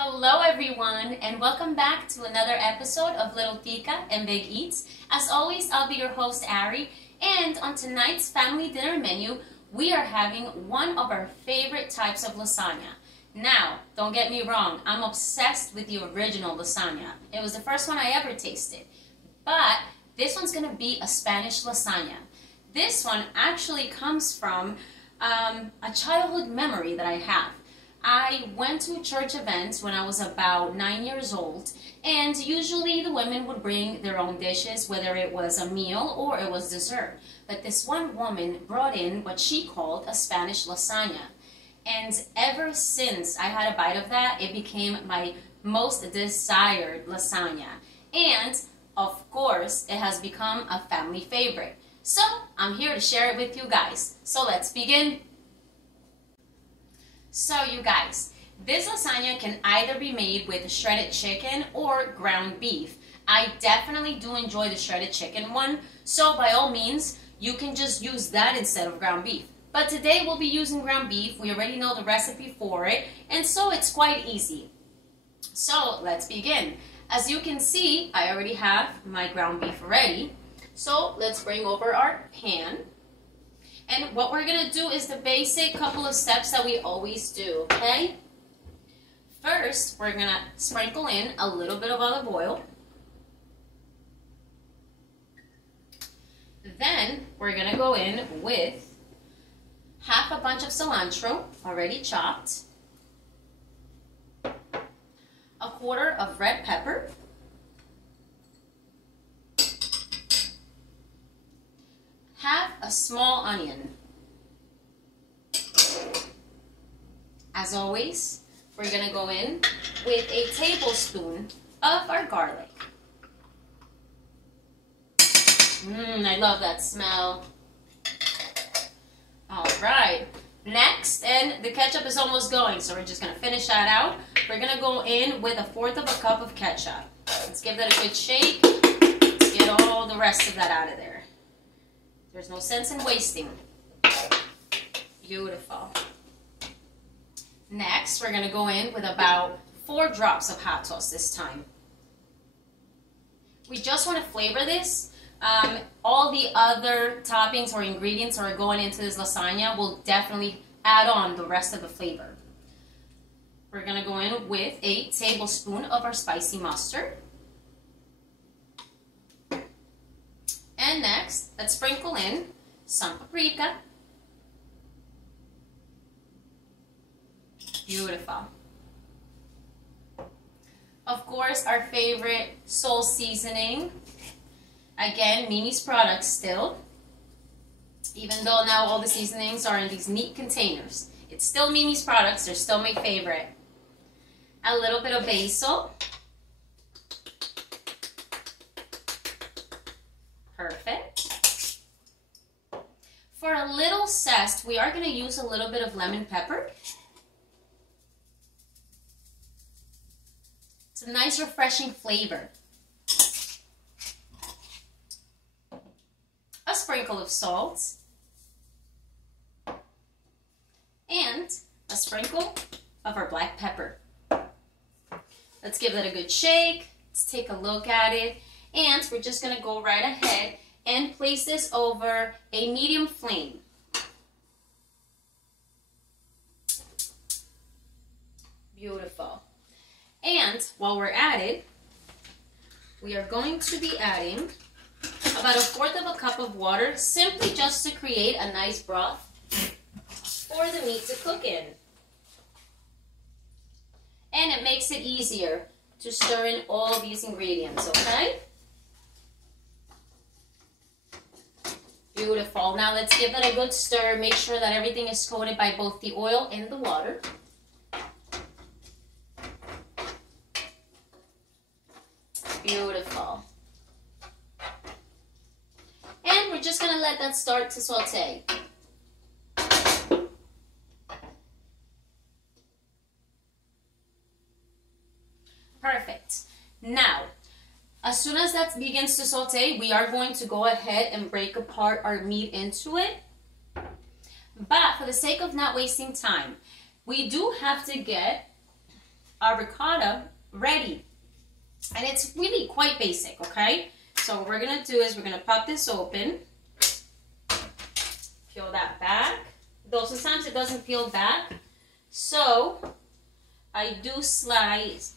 Hello everyone, and welcome back to another episode of Little Tika and Big Eats. As always, I'll be your host, Ari, and on tonight's family dinner menu, we are having one of our favorite types of lasagna. Now, don't get me wrong, I'm obsessed with the original lasagna. It was the first one I ever tasted, but this one's gonna be a Spanish lasagna. This one actually comes from a childhood memory that I have. I went to church events when I was about 9 years old, and usually the women would bring their own dishes, whether it was a meal or it was dessert. But this one woman brought in what she called a Spanish lasagna. And ever since I had a bite of that, it became my most desired lasagna. And of course, it has become a family favorite. So I'm here to share it with you guys. So let's begin. So you guys, this lasagna can either be made with shredded chicken or ground beef. I definitely do enjoy the shredded chicken one, so by all means, you can just use that instead of ground beef. But today we'll be using ground beef. We already know the recipe for it, and so it's quite easy. So let's begin. As you can see, I already have my ground beef ready. So let's bring over our pan. And what we're going to do is the basic couple of steps that we always do, okay? First, we're going to sprinkle in a little bit of olive oil. Then, we're going to go in with half a bunch of cilantro, already chopped. A quarter of red pepper. Half a small onion. As always, we're going to go in with a tablespoon of our garlic. I love that smell. Alright, next, and the ketchup is almost going, so we're just going to finish that out. We're going to go in with 1/4 of a cup of ketchup. Let's give that a good shake. Let's get all the rest of that out of there. There's no sense in wasting. Beautiful. Next, we're going to go in with about 4 drops of hot sauce this time. We just want to flavor this. All the other toppings or ingredients that are going into this lasagna will definitely add on the rest of the flavor. We're going to go in with a tablespoon of our spicy mustard. And next, let's sprinkle in some paprika. Beautiful. Of course, our favorite sole seasoning. Again, Mimi's products still. Even though now all the seasonings are in these neat containers. It's still Mimi's products. They're still my favorite. A little bit of basil. Perfect. For a little zest, we are going to use a little bit of lemon pepper. It's a nice, refreshing flavor. A sprinkle of salt. And a sprinkle of our black pepper. Let's give that a good shake. Let's take a look at it. And we're just going to go right ahead and place this over a medium flame. Beautiful. And while we're at it, we are going to be adding about 1/4 of a cup of water, simply just to create a nice broth for the meat to cook in. And it makes it easier to stir in all of these ingredients, okay? Beautiful. Now let's give that a good stir. Make sure that everything is coated by both the oil and the water. Beautiful. And we're just going to let that start to saute. Perfect. Now, as soon as that begins to saute, we are going to go ahead and break apart our meat into it. But for the sake of not wasting time, we do have to get our ricotta ready. And it's really quite basic, okay? So what we're gonna do is we're gonna pop this open, peel that back. Though sometimes it doesn't peel back, so I do slice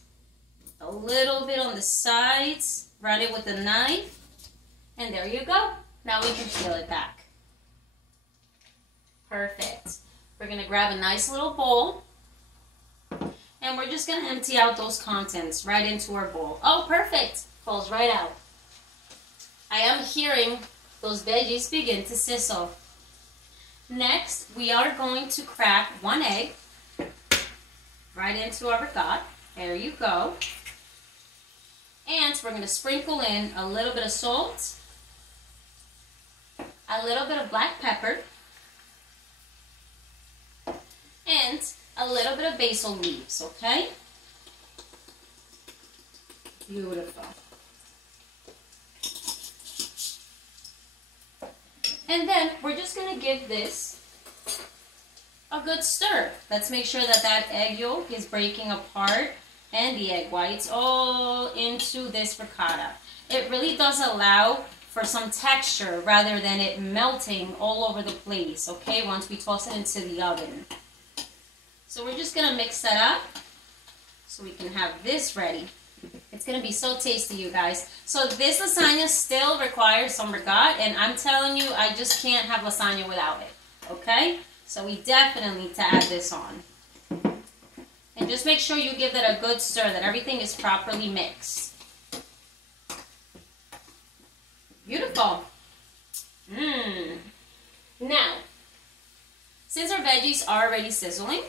a little bit on the sides, run it with a knife, and there you go. Now we can peel it back. Perfect. We're gonna grab a nice little bowl, and we're just gonna empty out those contents right into our bowl. Oh, perfect. Falls right out. I am hearing those veggies begin to sizzle. Next, we are going to crack 1 egg right into our ricotta. There you go. And we're going to sprinkle in a little bit of salt, a little bit of black pepper, and a little bit of basil leaves, okay? Beautiful. And then we're just going to give this a good stir. Let's make sure that that egg yolk is breaking apart and the egg whites all into this ricotta. It really does allow for some texture rather than it melting all over the place, okay, once we toss it into the oven. So we're just going to mix that up so we can have this ready. It's going to be so tasty, you guys. So this lasagna still requires some ricotta, and I'm telling you, I just can't have lasagna without it, okay? So we definitely need to add this on. And just make sure you give that a good stir, that everything is properly mixed. Beautiful. Now, since our veggies are already sizzling,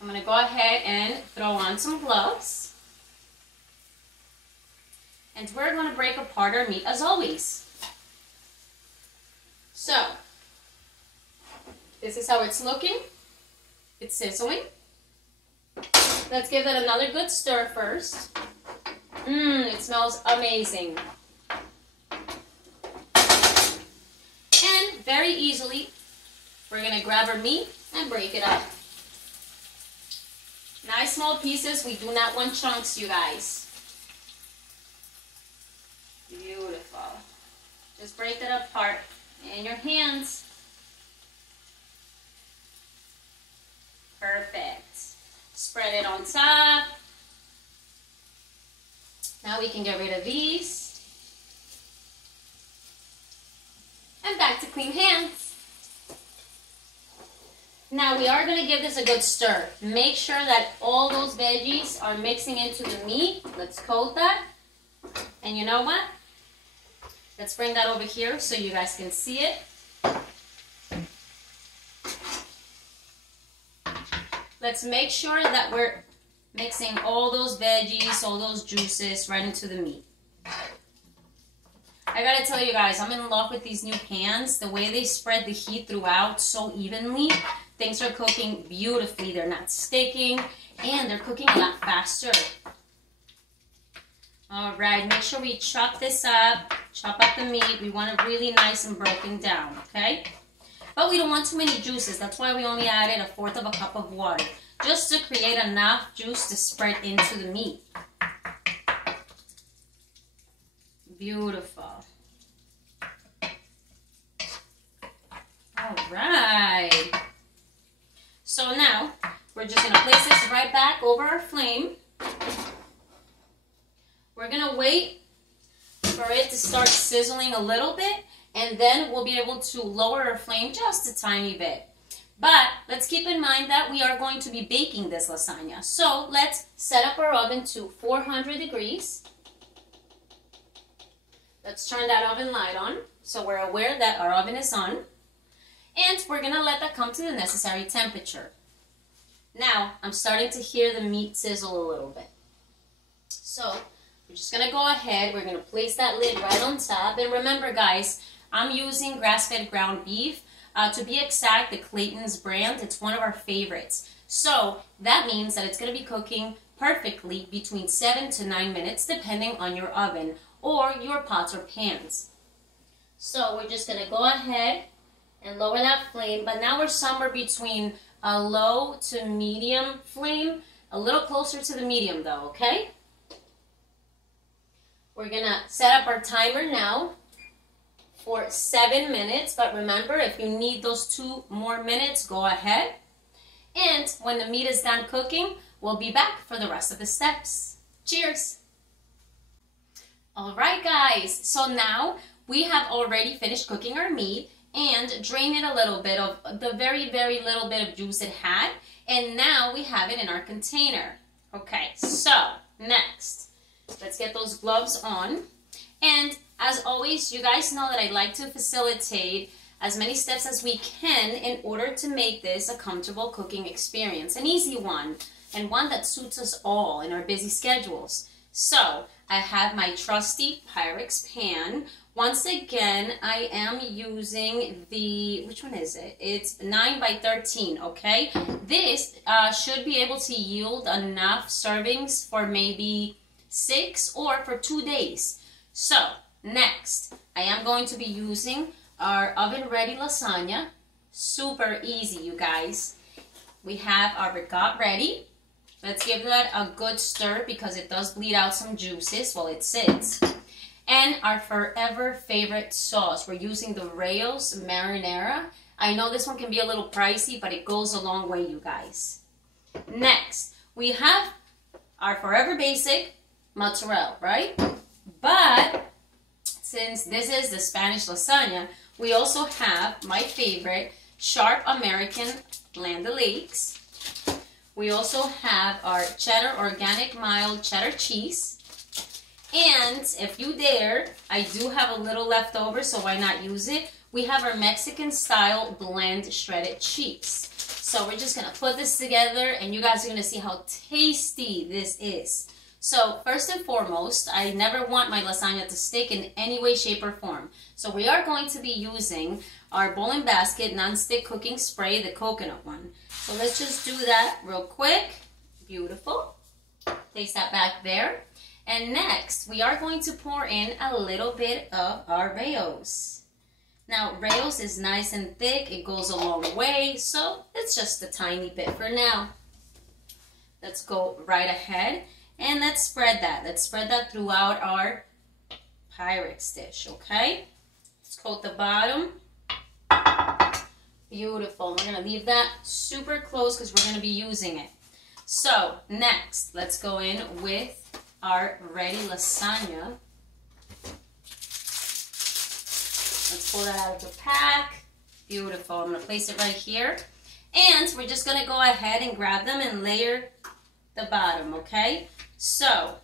I'm going to go ahead and throw on some gloves. And we're going to break apart our meat as always. So, this is how it's looking. It's sizzling. Let's give it another good stir first. It smells amazing. And very easily, we're going to grab our meat and break it up. Nice small pieces. We do not want chunks, you guys. Beautiful. Just break that apart in your hands. Perfect. Spread it on top. Now we can get rid of these. And back to clean hands. Now we are going to give this a good stir. Make sure that all those veggies are mixing into the meat. Let's coat that. And you know what? Let's bring that over here so you guys can see it. Let's make sure that we're mixing all those veggies, all those juices right into the meat. I gotta tell you guys, I'm in love with these new pans. The way they spread the heat throughout so evenly. Things are cooking beautifully. They're not sticking, and they're cooking a lot faster. All right, make sure we chop this up. Chop up the meat. We want it really nice and broken down, okay? But we don't want too many juices. That's why we only added 1/4 of a cup of water, just to create enough juice to spread into the meat. Beautiful. All right. So now, we're just going to place this right back over our flame. We're going to wait for it to start sizzling a little bit, and then we'll be able to lower our flame just a tiny bit. But let's keep in mind that we are going to be baking this lasagna. So let's set up our oven to 400 degrees. Let's turn that oven light on so we're aware that our oven is on. And we're going to let that come to the necessary temperature. Now, I'm starting to hear the meat sizzle a little bit. So, we're just going to go ahead. We're going to place that lid right on top. And remember, guys, I'm using grass-fed ground beef. To be exact, the Clayton's brand. It's one of our favorites. So, that means that it's going to be cooking perfectly between 7 to 9 minutes, depending on your oven or your pots or pans. So, we're just going to go ahead and lower that flame, but now we're somewhere between a low to medium flame A little closer to the medium though, okay? We're gonna set up our timer now for 7 minutes, but remember, if you need those 2 more minutes, go ahead. And when the meat is done cooking, we'll be back for the rest of the steps. Cheers! All right, guys, so now we have already finished cooking our meat and drained it a little bit of the very, very little bit of juice it had. And now we have it in our container. Okay, so next, let's get those gloves on. And as always, you guys know that I like to facilitate as many steps as we can in order to make this a comfortable cooking experience. An easy one, and one that suits us all in our busy schedules. So I have my trusty Pyrex pan. Once again, I am using the, which one is it? It's 9 by 13, okay? This should be able to yield enough servings for maybe 6 or for 2 days. So next, I am going to be using our oven-ready lasagna. Super easy, you guys. We have our ricotta ready. Let's give that a good stir because it does bleed out some juices while it sits. And our forever favorite sauce. We're using the Rao's marinara. I know this one can be a little pricey, but it goes a long way, you guys. Next, we have our forever basic mozzarella, right? But since this is the Spanish lasagna, we also have my favorite sharp American Land O'Lakes. We also have our cheddar organic mild cheddar cheese. And if you dare, I do have a little left over, so why not use it? We have our Mexican style blend shredded cheese. So we're just gonna put this together and you guys are gonna see how tasty this is. So first and foremost, I never want my lasagna to stick in any way, shape, or form. So we are going to be using our Bowl and Basket non-stick cooking spray, the coconut one. So let's just do that real quick. Beautiful. Place that back there. And next, we are going to pour in a little bit of our Rao's. Now, Rao's is nice and thick. It goes a long way, so it's just a tiny bit for now. Let's go right ahead and let's spread that. Let's spread that throughout our Pyrex dish, okay? Let's coat the bottom. Beautiful. We're going to leave that super close because we're going to be using it. So, next, let's go in with our ready lasagna. Let's pull that out of the pack. Beautiful. I'm going to place it right here. And we're just going to go ahead and grab them and layer the bottom, okay? So,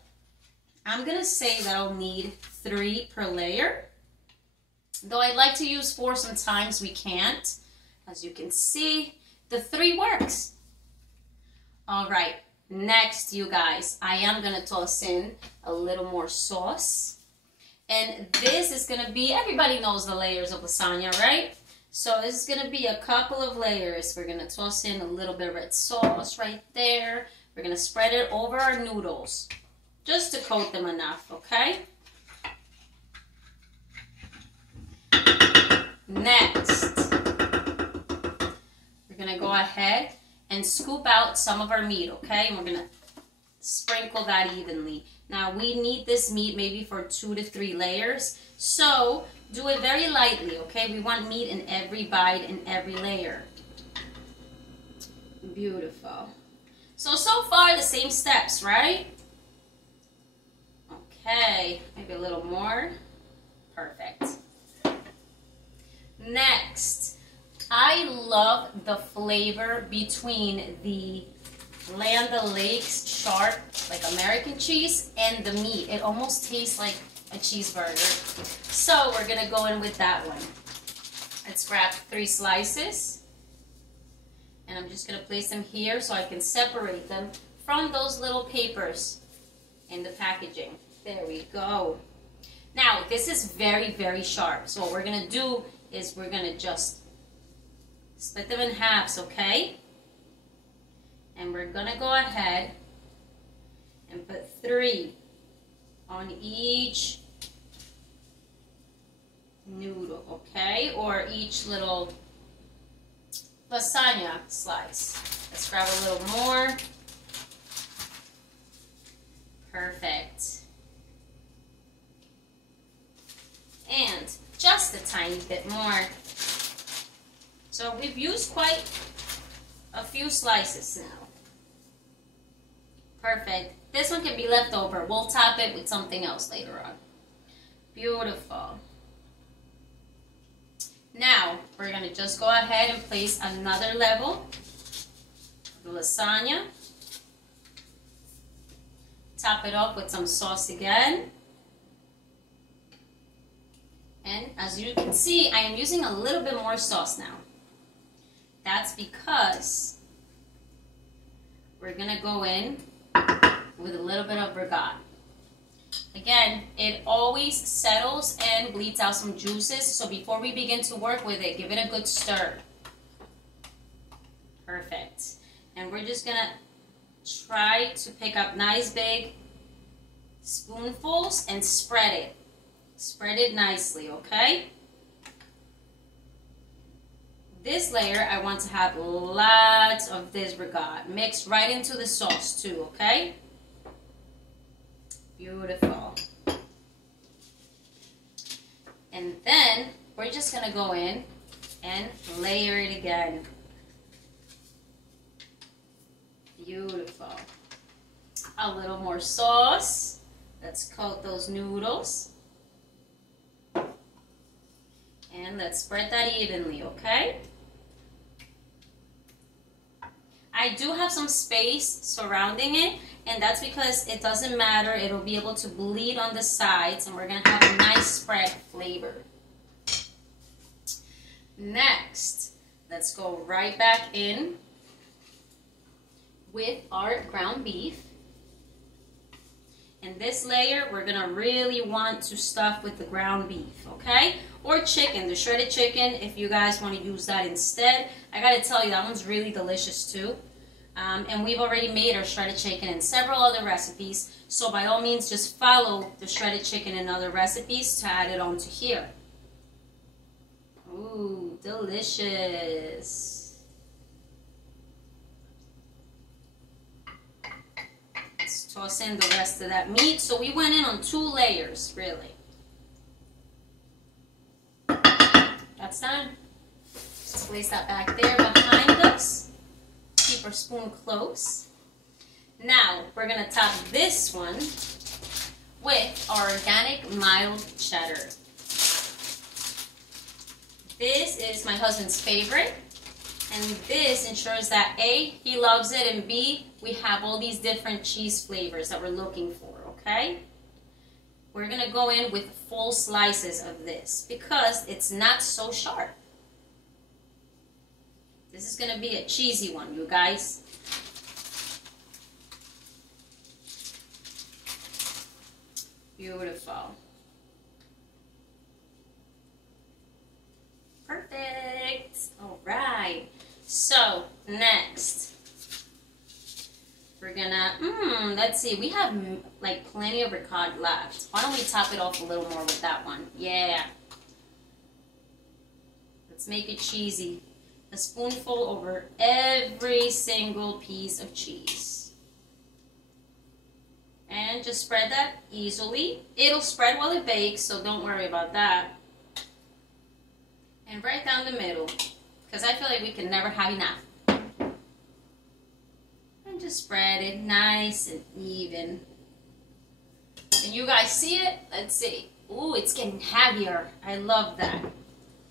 I'm going to say that I'll need 3 per layer. Though I'd like to use 4 sometimes, we can't. As you can see, the 3 works. All right. Next, you guys, I am going to toss in a little more sauce. And this is going to be, everybody knows the layers of lasagna, right? So this is going to be a couple of layers. We're going to toss in a little bit of red sauce right there. We're going to spread it over our noodles just to coat them enough, okay? Next, we're going to go ahead and scoop out some of our meat, okay? And we're going to sprinkle that evenly. Now, we need this meat maybe for 2 to 3 layers, so do it very lightly, okay? We want meat in every bite, in every layer. Beautiful. So far, the same steps, right? Okay, maybe a little more. Perfect. Next, I love the flavor between the Land O'Lakes sharp, like American cheese, and the meat. It almost tastes like a cheeseburger. So we're gonna go in with that one. Let's grab 3 slices. And I'm just gonna place them here so I can separate them from those little papers in the packaging. There we go. Now, this is very, very sharp. So what we're gonna do is we're gonna just split them in halves, okay? And we're gonna go ahead and put 3 on each noodle, okay? Or each little lasagna slice. Let's grab a little more. more. So we've used quite a few slices now. Perfect. This one can be left over. We'll top it with something else later on. Beautiful. Now, we're going to just go ahead and place another level of the lasagna. Top it off with some sauce again. And as you can see, I am using a little bit more sauce now. That's because we're going to go in with a little bit of brigade. Again, it always settles and bleeds out some juices, so before we begin to work with it, give it a good stir. Perfect. And we're just going to try to pick up nice big spoonfuls and spread it. Spread it nicely, okay? This layer, I want to have lots of this brigade mixed right into the sauce too, okay? Beautiful. And then we're just going to go in and layer it again. Beautiful. A little more sauce. Let's coat those noodles. And let's spread that evenly, okay? I do have some space surrounding it, and that's because it doesn't matter. It'll be able to bleed on the sides, and we're going to have a nice spread flavor. Next, let's go right back in with our ground beef. And this layer, we're going to really want to stuff with the ground beef, okay? Or chicken, the shredded chicken, if you guys want to use that instead. I got to tell you, that one's really delicious too. And we've already made our shredded chicken in several other recipes. So by all means, just follow the shredded chicken in other recipes to add it onto here. Ooh, delicious. Let's toss in the rest of that meat. So we went in on 2 layers, really. That's done. Just place that back there behind us. Keep our spoon close. Now, we're going to top this one with our organic mild cheddar. This is my husband's favorite. And this ensures that A, he loves it, and B, we have all these different cheese flavors that we're looking for, okay? We're going to go in with full slices of this because it's not so sharp. This is going to be a cheesy one, you guys. Beautiful. Perfect. All right. So, next, we're gonna, let's see, we have like plenty of ricotta left. Why don't we top it off a little more with that one? Yeah. Let's make it cheesy. A spoonful over every single piece of cheese. And just spread that easily. It'll spread while it bakes, so don't worry about that. And right down the middle, because I feel like we can never have enough. And just spread it nice and even. Can you guys see it? Let's see. Ooh, it's getting heavier. I love that.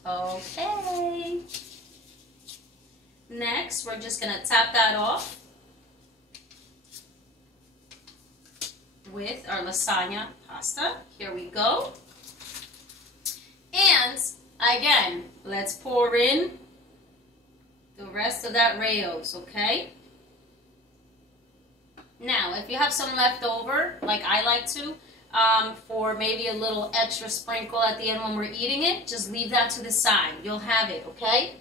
Okay. Next, we're just going to top that off with our lasagna pasta. Here we go. And again, let's pour in the rest of that Rayo's, okay? Now, if you have some left over, like I like to, for maybe a little extra sprinkle at the end when we're eating it, just leave that to the side. You'll have it, okay?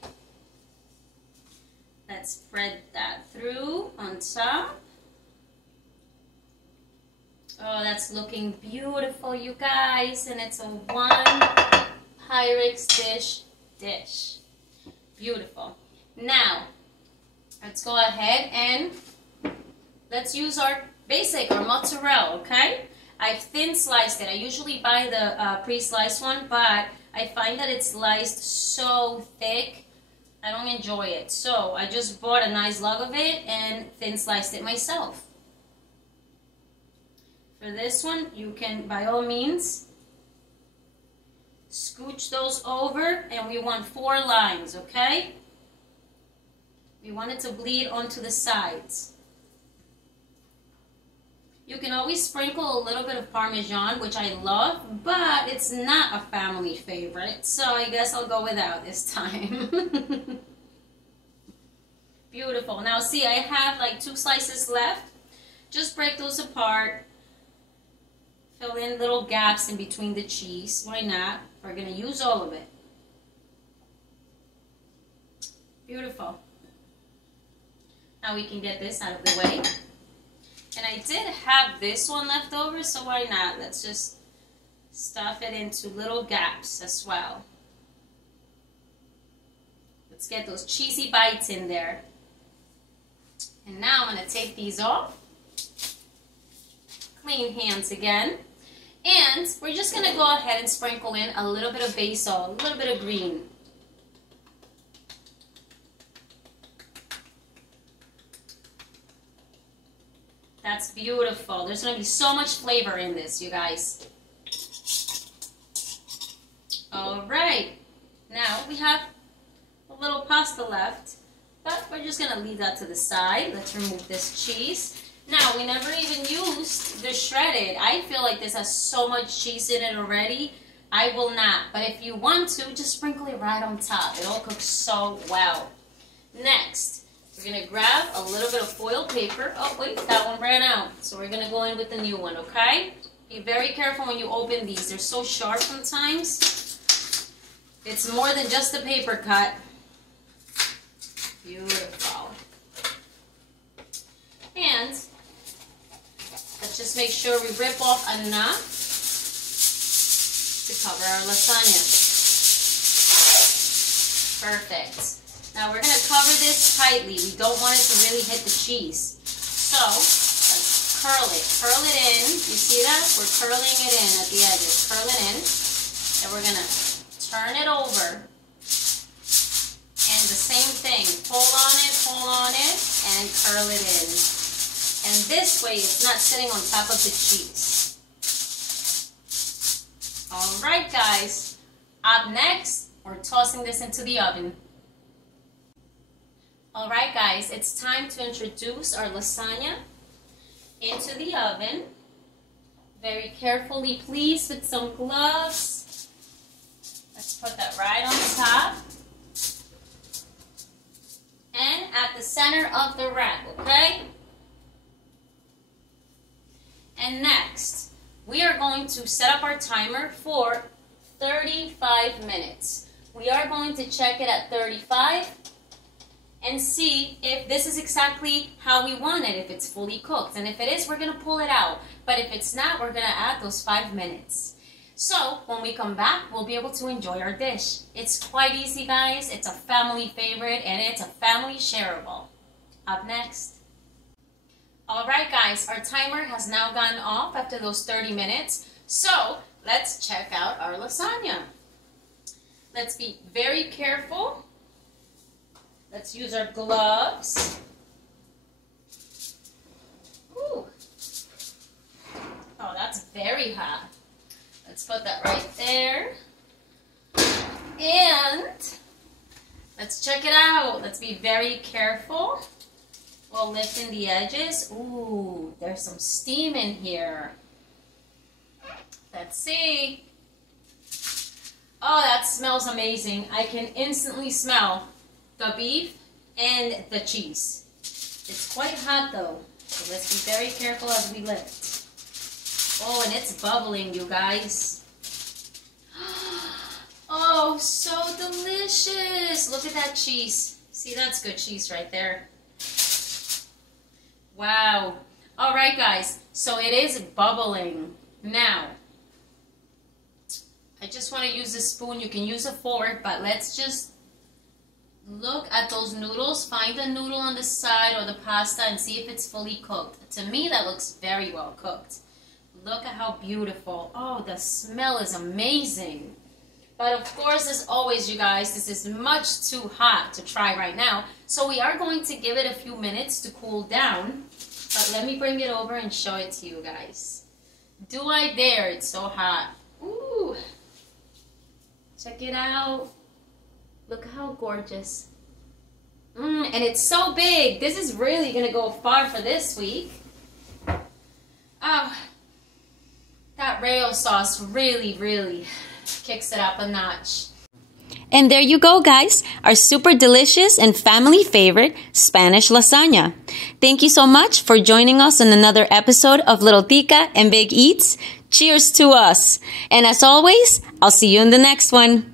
Let's spread that through on top. Oh, that's looking beautiful, you guys. And it's a one Pyrex dish. Beautiful. Now, let's go ahead and let's use our basic, our mozzarella, okay? I've thin sliced it. I usually buy the pre-sliced one, but I find that it's sliced so thick, I don't enjoy it. So I just bought a nice log of it and thin sliced it myself. For this one, you can, by all means, scooch those over, and we want 4 lines, okay? We want it to bleed onto the sides. You can always sprinkle a little bit of Parmesan, which I love, but it's not a family favorite, so I guess I'll go without this time. Beautiful. Now see, I have like 2 slices left. Just break those apart. Fill in little gaps in between the cheese. Why not? We're going to use all of it. Beautiful. Now we can get this out of the way. And I did have this one left over, so why not? Let's just stuff it into little gaps as well. Let's get those cheesy bites in there. And now I'm going to take these off. Clean hands again. And we're just going to go ahead and sprinkle in a little bit of basil, a little bit of green. That's beautiful. There's going to be so much flavor in this, you guys. All right. Now we have a little pasta left, but we're just going to leave that to the side. Let's remove this cheese. Now, we never even used the shredded. I feel like this has so much cheese in it already. I will not. But if you want to, just sprinkle it right on top. It all cooks so well. Next, we're going to grab a little bit of foil paper. Oh, wait, that one ran out. So we're going to go in with the new one, okay? Be very careful when you open these. They're so sharp sometimes. It's more than just a paper cut. Beautiful. And let's just make sure we rip off enough to cover our lasagna. Perfect. Now we're going to cover this tightly. We don't want it to really hit the cheese. So let's curl it. Curl it in. You see that? We're curling it in at the edges. Curl it in. And we're going to turn it over. And the same thing. Pull on it, and curl it in. And this way, it's not sitting on top of the cheese. All right, guys. Up next, we're tossing this into the oven. All right, guys. It's time to introduce our lasagna into the oven. Very carefully, please, with some gloves. Let's put that right on top. And at the center of the wrap, okay? And next, we are going to set up our timer for 35 minutes. We are going to check it at 35 and see if this is exactly how we want it, if it's fully cooked. And if it is, we're going to pull it out. But if it's not, we're going to add those 5 minutes. So, when we come back, we'll be able to enjoy our dish. It's quite easy, guys. It's a family favorite, and it's a family shareable. Up next. Alright, guys. Our timer has now gone off after those 30 minutes. So, let's check out our lasagna. Let's be very careful. Let's use our gloves. Ooh. Oh, that's very hot. Let's put that right there. And let's check it out. Let's be very careful while lifting the edges. Ooh, there's some steam in here. Let's see. Oh, that smells amazing. I can instantly smell the beef and the cheese. It's quite hot though, so let's be very careful as we lift. Oh, and it's bubbling, you guys. Oh, so delicious. Look at that cheese. See, that's good cheese right there. Wow. All right, guys. So it is bubbling. Now, I just want to use a spoon. You can use a fork, but let's just look at those noodles. Find the noodle on the side or the pasta and see if it's fully cooked. To me, that looks very well cooked. Look at how beautiful. Oh, the smell is amazing. But of course, as always, you guys, this is much too hot to try right now. So we are going to give it a few minutes to cool down. But let me bring it over and show it to you guys. Do I dare? It's so hot. Ooh. Check it out. Look how gorgeous. And it's so big. This is really going to go far for this week. Oh, that Rayo sauce really, really kicks it up a notch. And there you go, guys. Our super delicious and family favorite Spanish lasagna. Thank you so much for joining us on another episode of Little Tica and Big Eats. Cheers to us. And as always, I'll see you in the next one.